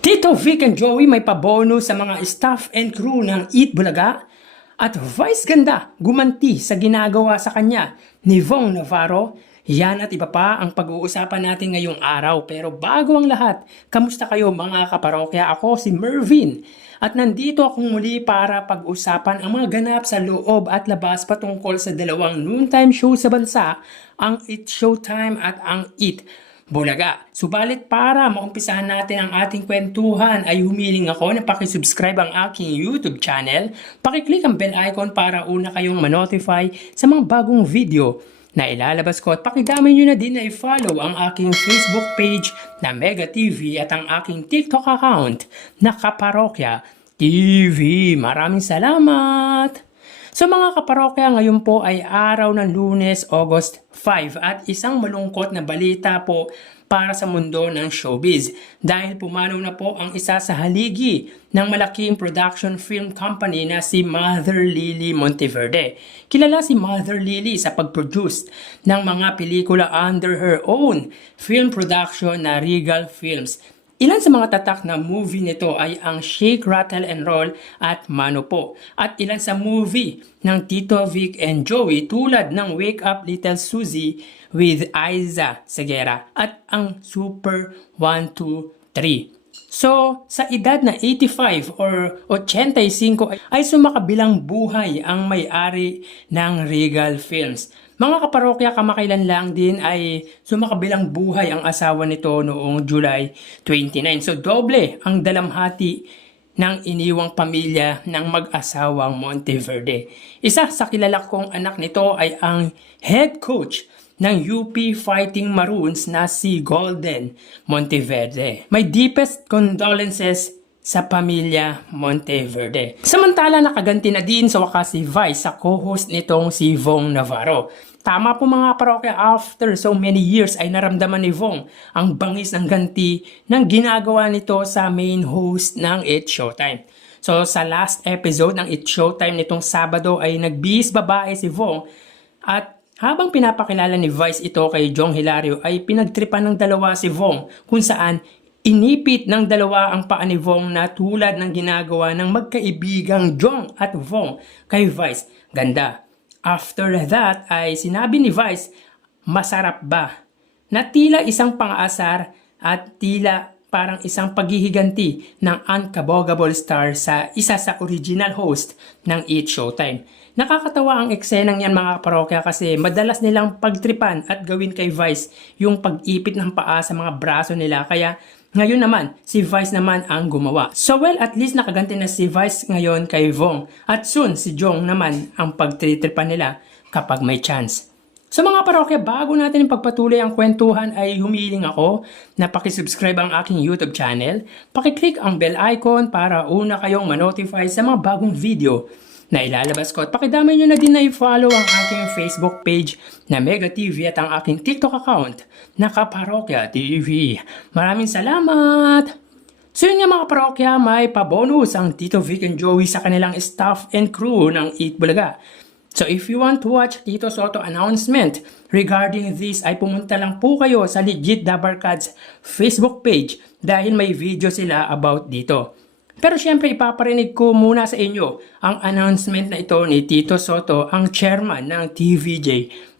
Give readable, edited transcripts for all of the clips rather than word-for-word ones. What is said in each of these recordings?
Tito Vic and Joey may pabonus sa mga staff and crew ng Eat Bulaga at Vice Ganda gumanti sa ginagawa sa kanya ni Vong Navarro. Yan at iba pa ang pag-uusapan natin ngayong araw. Pero bago ang lahat, kamusta kayo mga kaparokya? Ako si Mervin at nandito akong muli para pag-usapan ang mga ganap sa loob at labas patungkol sa dalawang noontime show sa bansa, ang Eat Showtime at ang Eat Bulaga. Subalit para maumpisahan natin ang ating kwentuhan ay humiling ako na pakisubscribe ang aking YouTube channel, pakiclick ang bell icon para una kayong manotify sa mga bagong video na ilalabas ko at pakidamay nyo na din na i-follow ang aking Facebook page na Mega TV at ang aking TikTok account na Kaparokya TV. Maraming salamat! So mga kaparokya, ngayon po ay araw ng Lunes, August 5 at isang malungkot na balita po para sa mundo ng showbiz dahil pumanaw na po ang isa sa haligi ng malaking production film company na si Mother Lily Monteverde. Kilala si Mother Lily sa pag-produce ng mga pelikula under her own film production na Regal Films. Ilan sa mga tatak na movie nito ay ang Shake, Rattle and Roll at Mano po. At ilan sa movie ng Tito Vic and Joey tulad ng Wake Up Little Susie with Aiza Segura at ang Super 123. So, sa edad na 85 or 85 ay sumakabilang buhay ang may-ari ng Regal Films. Mga kaparokya, kamakailan lang din ay sumakabilang buhay ang asawa nito noong July 29. So doble ang dalamhati ng iniwang pamilya ng mag-asawang Monteverde. Isa sa kilala kong anak nito ay ang head coach ng UP Fighting Maroons na si Golden Monteverde. My deepest condolences sa pamilya Monteverde. Samantala nakaganti na din sa wakas si Vice sa co-host nitong si Vong Navarro. Tama po mga parokya, after so many years ay naramdaman ni Vong ang bangis ng ganti ng ginagawa nito sa main host ng It Showtime. So sa last episode ng It Showtime nitong Sabado ay nagbihis babae si Vong at habang pinapakilala ni Vice ito kay Jong Hilario ay pinagtripan ng dalawa si Vong kung saan inipit ng dalawa ang paa ni Vong na tulad ng ginagawa ng magkaibigang Jong at Vong kay Vice Ganda. After that ay sinabi ni Vice, masarap ba? Na tila isang pang-asar at tila parang isang paghihiganti ng unkabogable star sa isa sa original host ng Eat Showtime. Nakakatawa ang eksenang yan mga parokya kasi madalas nilang pagtripan at gawin kay Vice yung pag-ipit ng paa sa mga braso nila kaya ngayon naman, si Vice naman ang gumawa. So well, at least nakaganti na si Vice ngayon kay Vong. At soon, si Jong naman ang pagtritripan nila kapag may chance. So mga parokya, bago natin pagpatuloy ang kwentuhan ay humiling ako na pakisubscribe ang aking YouTube channel. Pakiclick ang bell icon para una kayong manotify sa mga bagong video na ilalabas ko. At pakidamay nyo na din na i-follow ang aking Facebook page na Mega TV at ang aking TikTok account na Kaparokya TV. Maraming salamat! So yun nga mga parokya, may pabonus ang Tito Vic and Joey sa kanilang staff and crew ng Eat Bulaga. So if you want to watch Tito Soto announcement regarding this ay pumunta lang po kayo sa Legit Dabarkads Facebook page dahil may video sila about dito. Pero syempre ipaparinig ko muna sa inyo ang announcement na ito ni Tito Soto, ang chairman ng TVJ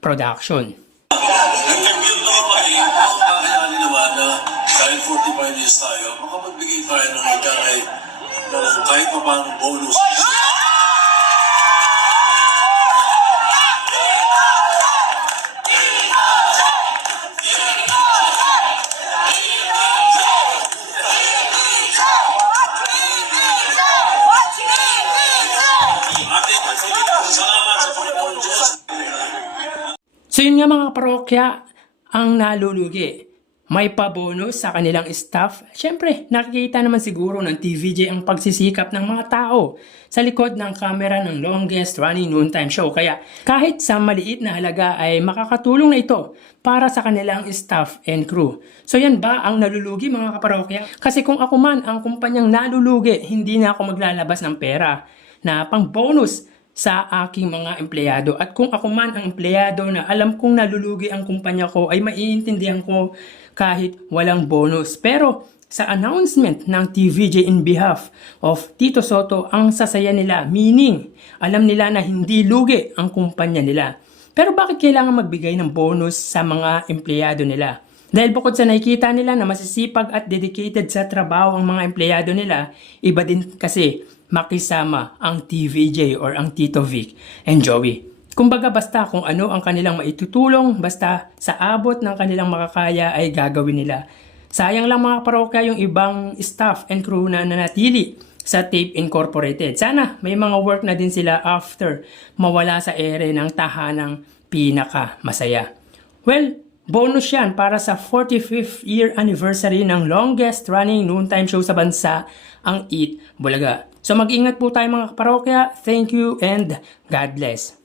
Production. Nag-build na kami kakayani naman na dahil 45 years tayo, makapagbigay tayo ng kahit pa paano bonus. So yun nga mga parokya, ang nalulugi. May pabonus sa kanilang staff. Siyempre, nakikita naman siguro ng TVJ ang pagsisikap ng mga tao sa likod ng kamera ng longest running noontime show. Kaya kahit sa maliit na halaga ay makakatulong na ito para sa kanilang staff and crew. So yan ba ang nalulugi mga kaparokya? Kasi kung ako man ang kumpanyang nalulugi, hindi na ako maglalabas ng pera na pang bonus sa aking mga empleyado. At kung ako man ang empleyado na alam kong nalulugi ang kumpanya ko, ay maiintindihan ko kahit walang bonus. Pero sa announcement ng TVJ in behalf of Tito Soto ang sasaya nila, meaning alam nila na hindi lugi ang kumpanya nila. Pero bakit kailangan magbigay ng bonus sa mga empleyado nila? Dahil bukod sa nakikita nila na masisipag at dedicated sa trabaho ang mga empleyado nila, iba din kasi makisama ang TVJ or ang Tito Vic and Joey. Kumbaga basta kung ano ang kanilang maitutulong, basta sa abot ng kanilang makakaya ay gagawin nila. Sayang lang mga parokya yung ibang staff and crew na nanatili sa Tape Incorporated. Sana may mga work na din sila after mawala sa ere ng tahanang pinaka masaya. Well, bonus yan para sa 45th year anniversary ng longest running noontime show sa bansa, ang Eat Bulaga. So mag-ingat po tayo mga parokya. Thank you and God bless.